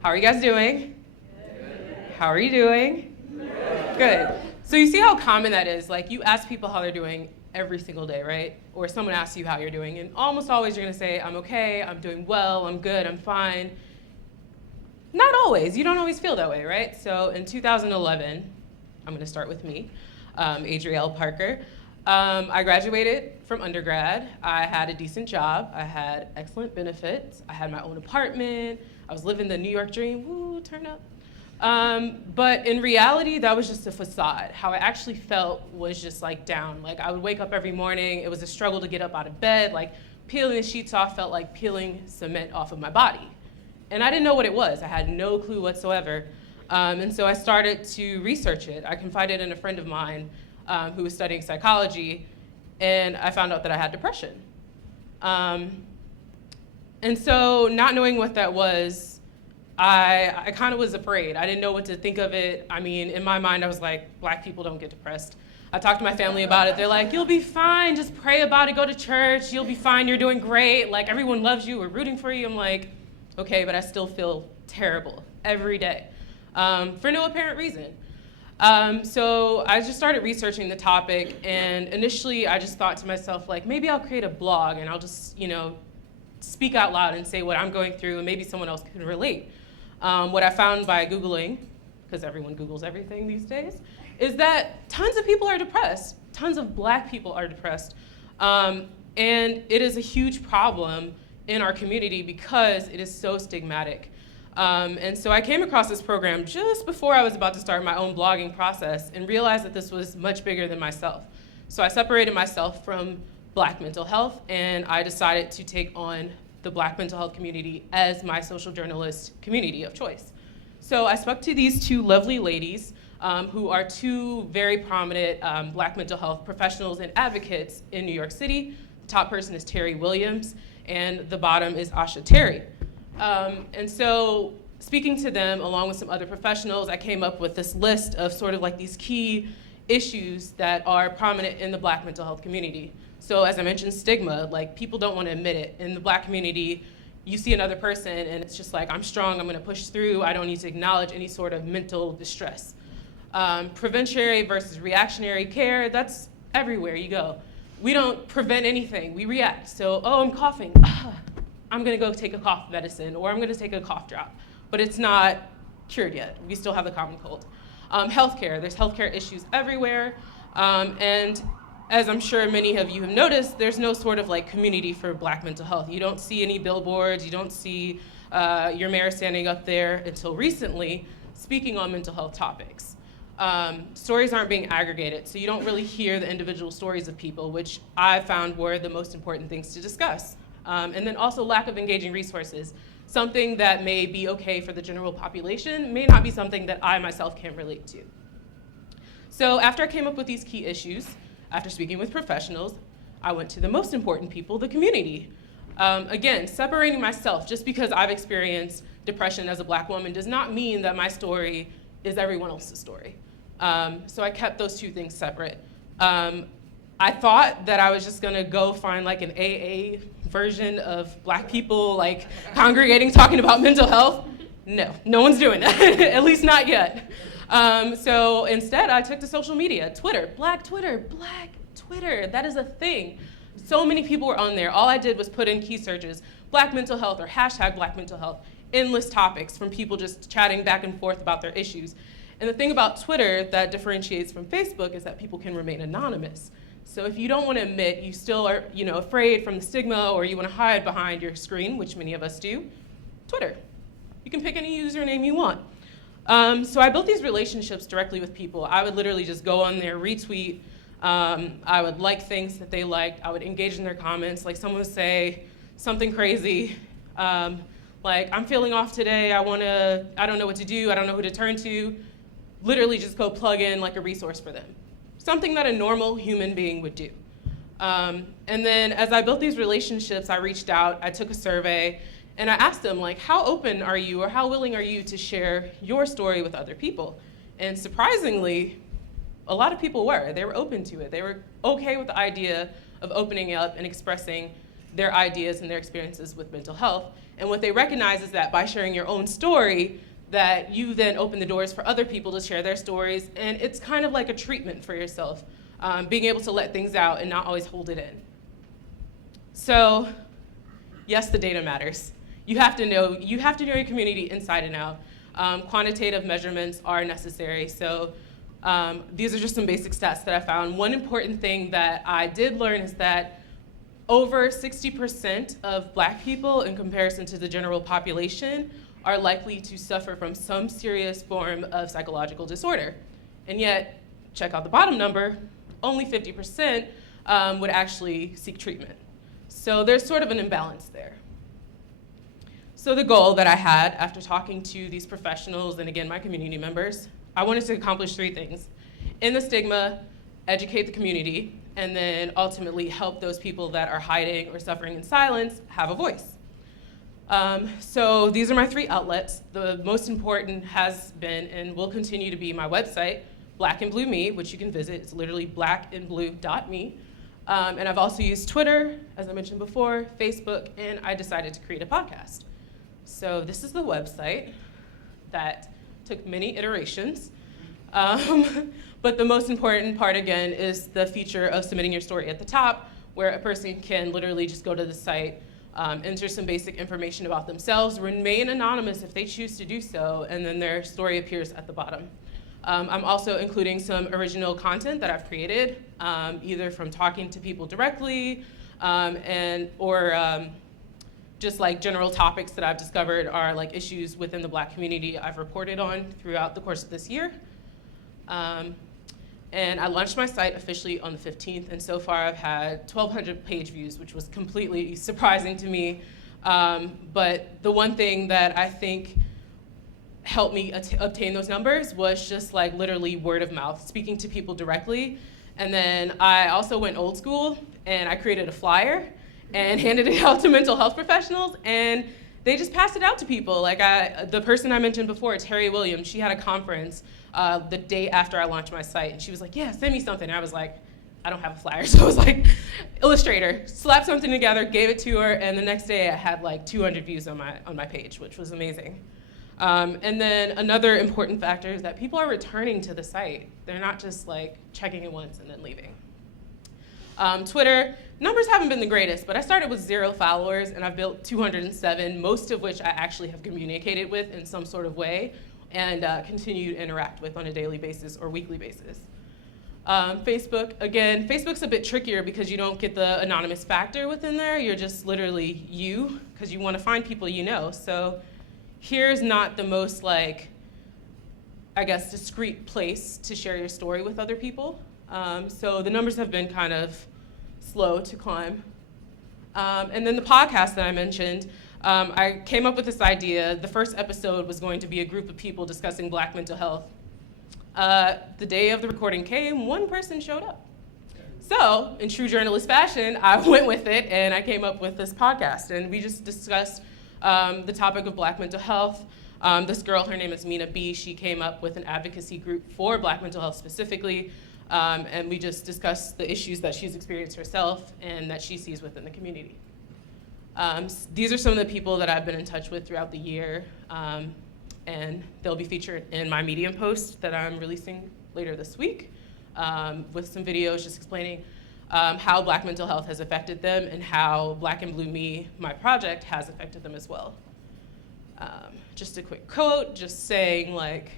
How are you guys doing? Good. How are you doing? Good. So you see how common that is? Like, you ask people how they're doing every single day, right? Or someone asks you how you're doing, and almost always you're gonna say, I'm okay, I'm doing well, I'm good, I'm fine. Not always. You don't always feel that way, right? So in 2011, I'm gonna start with me, Adriele Parker. I graduated from undergrad. I had a decent job. I had excellent benefits. I had my own apartment. I was living the New York dream. Woo, turn up. But in reality, that was just a facade. How I actually felt was just like down. Like, I would wake up every morning. It was a struggle to get up out of bed. Like, peeling the sheets off felt like peeling cement off of my body. And I didn't know what it was. I had no clue whatsoever. And so I started to research it. I confided in a friend of mine who was studying psychology, and I found out that I had depression. And so not knowing what that was, I kind of was afraid. I didn't know what to think of it. I mean, in my mind, I was like, Black people don't get depressed. I talked to my family about it. They're like, you'll be fine, just pray about it, go to church, you'll be fine, you're doing great. Like, everyone loves you, we're rooting for you. I'm like, okay, but I still feel terrible every day for no apparent reason. So I just started researching the topic, and initially I just thought to myself, like, maybe I'll create a blog and I'll just, speak out loud and say what I'm going through, and maybe someone else can relate. What I found by Googling, because everyone Googles everything these days, is that tons of people are depressed. Tons of Black people are depressed. And it is a huge problem in our community because it is so stigmatic. And so I came across this program just before I was about to start my own blogging process and realized that this was much bigger than myself. So I separated myself from Black mental health, and I decided to take on the Black mental health community as my social journalist community of choice. So I spoke to these two lovely ladies who are two very prominent Black mental health professionals and advocates in New York City. The top person is Terry Williams, and the bottom is Asha Terry. And so speaking to them, along with some other professionals, I came up with this list of sort of like these key issues that are prominent in the Black mental health community. So as I mentioned, stigma, like, people don't want to admit it. In the Black community, you see another person and it's just like, I'm strong, I'm gonna push through, I don't need to acknowledge any sort of mental distress. Preventionary versus reactionary care, that's everywhere you go. We don't prevent anything, we react. So, oh, I'm coughing. I'm gonna go take a cough medicine, or I'm gonna take a cough drop. But it's not cured yet. We still have the common cold. Healthcare, there's healthcare issues everywhere. And as I'm sure many of you have noticed, there's no sort of like community for Black mental health. You don't see any billboards, you don't see your mayor standing up there until recently speaking on mental health topics. Stories aren't being aggregated, so you don't really hear the individual stories of people, which I found were the most important things to discuss. And then also lack of engaging resources. Something that may be okay for the general population may not be something that I myself can relate to. So after I came up with these key issues, after speaking with professionals, I went to the most important people, the community. Again, separating myself, just because I've experienced depression as a Black woman does not mean that my story is everyone else's story. So I kept those two things separate. I thought that I was just gonna go find like an AA version of Black people like congregating talking about mental health. No one's doing that, at least not yet. So instead I took to social media, Twitter, Black Twitter, that is a thing. So many people were on there. All I did was put in key searches, Black mental health or hashtag Black mental health, endless topics from people just chatting back and forth about their issues. And the thing about Twitter that differentiates from Facebook is that people can remain anonymous. So if you don't want to admit you still are, afraid from the stigma, or you want to hide behind your screen, which many of us do, Twitter. You can pick any username you want. So I built these relationships directly with people. I would literally just go on there, retweet. I would like things that they liked. I would engage in their comments. Like, someone would say something crazy, like, I'm feeling off today. I don't know what to do. I don't know who to turn to. Literally just go plug in like a resource for them. Something that a normal human being would do. And then as I built these relationships, I reached out, I took a survey, and I asked them, like, how open are you, or how willing are you to share your story with other people? And surprisingly, a lot of people were. They were open to it. They were okay with the idea of opening up and expressing their ideas and their experiences with mental health. And what they recognize is that by sharing your own story, that you then open the doors for other people to share their stories, and it's kind of like a treatment for yourself, being able to let things out and not always hold it in. So, yes, the data matters. You have to know your community inside and out. Quantitative measurements are necessary. So these are just some basic stats that I found. One important thing that I did learn is that over 60% of Black people, in comparison to the general population, are likely to suffer from some serious form of psychological disorder. And yet, check out the bottom number, only 50% would actually seek treatment. So there's sort of an imbalance there. So the goal that I had after talking to these professionals and again, my community members, I wanted to accomplish 3 things. End the stigma, educate the community, and then ultimately help those people that are hiding or suffering in silence have a voice. So these are my 3 outlets. The most important has been and will continue to be my website, Black and Blue Me, which you can visit. It's literally blackandblue.me. And I've also used Twitter, as I mentioned before, Facebook, and I decided to create a podcast. So this is the website that took many iterations. But the most important part, again, is the feature of submitting your story at the top, where a person can literally just go to the site, enter some basic information about themselves, remain anonymous if they choose to do so, and then their story appears at the bottom. I'm also including some original content that I've created, either from talking to people directly or just like general topics that I've discovered are like issues within the Black community I've reported on throughout the course of this year. And I launched my site officially on the 15th, and so far I've had 1,200 page views, which was completely surprising to me. But the one thing that I think helped me obtain those numbers was just like literally word of mouth, speaking to people directly. And then I also went old school, and I created a flyer and handed it out to mental health professionals, and they just passed it out to people. Like the person I mentioned before, Terry Williams, she had a conference the day after I launched my site, and she was like, yeah, send me something. And I was like, I don't have a flyer. So I was like, Illustrator, slapped something together, gave it to her, and the next day I had like 200 views on my page, which was amazing. And then another important factor is that people are returning to the site. They're not just like checking it once and then leaving. Twitter, numbers haven't been the greatest, but I started with 0 followers and I've built 207, most of which I actually have communicated with in some sort of way and continue to interact with on a daily basis or weekly basis. Facebook, again, Facebook's a bit trickier because you don't get the anonymous factor within there. You're just literally you, because you want to find people you know. So here's not the most like, I guess, discreet place to share your story with other people. So the numbers have been kind of slow to climb. And then the podcast that I mentioned, I came up with this idea. The first episode was going to be a group of people discussing Black mental health. The day of the recording came, one person showed up. So in true journalist fashion, I went with it and I came up with this podcast. And we just discussed the topic of Black mental health. This girl, her name is Mina B. She came up with an advocacy group for Black mental health specifically. And we just discussed the issues that she's experienced herself and that she sees within the community. These are some of the people that I've been in touch with throughout the year, and they'll be featured in my Medium post that I'm releasing later this week, with some videos just explaining how Black mental health has affected them and how Black and Blue Me, my project, has affected them as well. Just a quick quote, just saying like,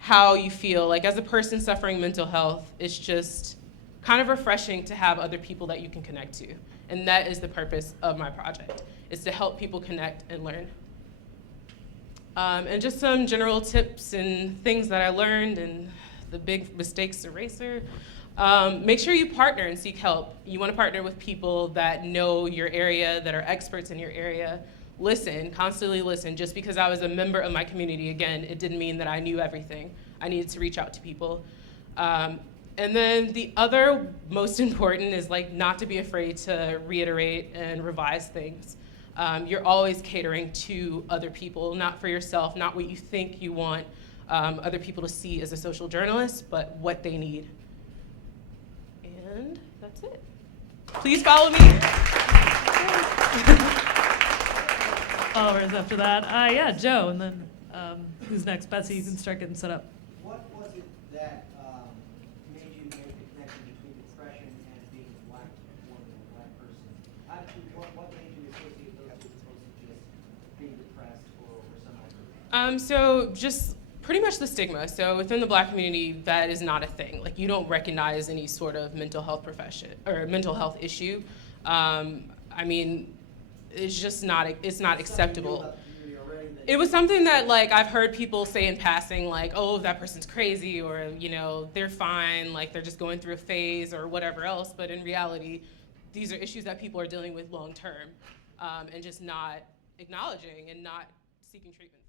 how you feel like as a person suffering mental health, it's just kind of refreshing to have other people that you can connect to. And that is the purpose of my project, is to help people connect and learn. And just some general tips and things that I learned and the big mistakes eraser. Make sure you partner and seek help. You want to partner with people that know your area, that are experts in your area. Listen, constantly listen. Just because I was a member of my community, again, it didn't mean that I knew everything. I needed to reach out to people. And then the other most important is like not to be afraid to reiterate and revise things. You're always catering to other people, not for yourself, not what you think you want other people to see as a social journalist, but what they need. And that's it. Please follow me. Followers after that. Yeah, Joe, and then who's next? Betsy, you can start getting set up. What was it that made you make the connection between depression and being a black woman, a black person? What made you associate those two as opposed to just being depressed or some other? So just pretty much the stigma. So within the Black community, that is not a thing. Like, you don't recognize any sort of mental health profession or mental health issue. I mean, it's just not, it's not acceptable. It was something that, like, I've heard people say in passing, like, oh, that person's crazy, or, you know, they're fine, like, they're just going through a phase or whatever else. But in reality, these are issues that people are dealing with long term, and just not acknowledging and not seeking treatment.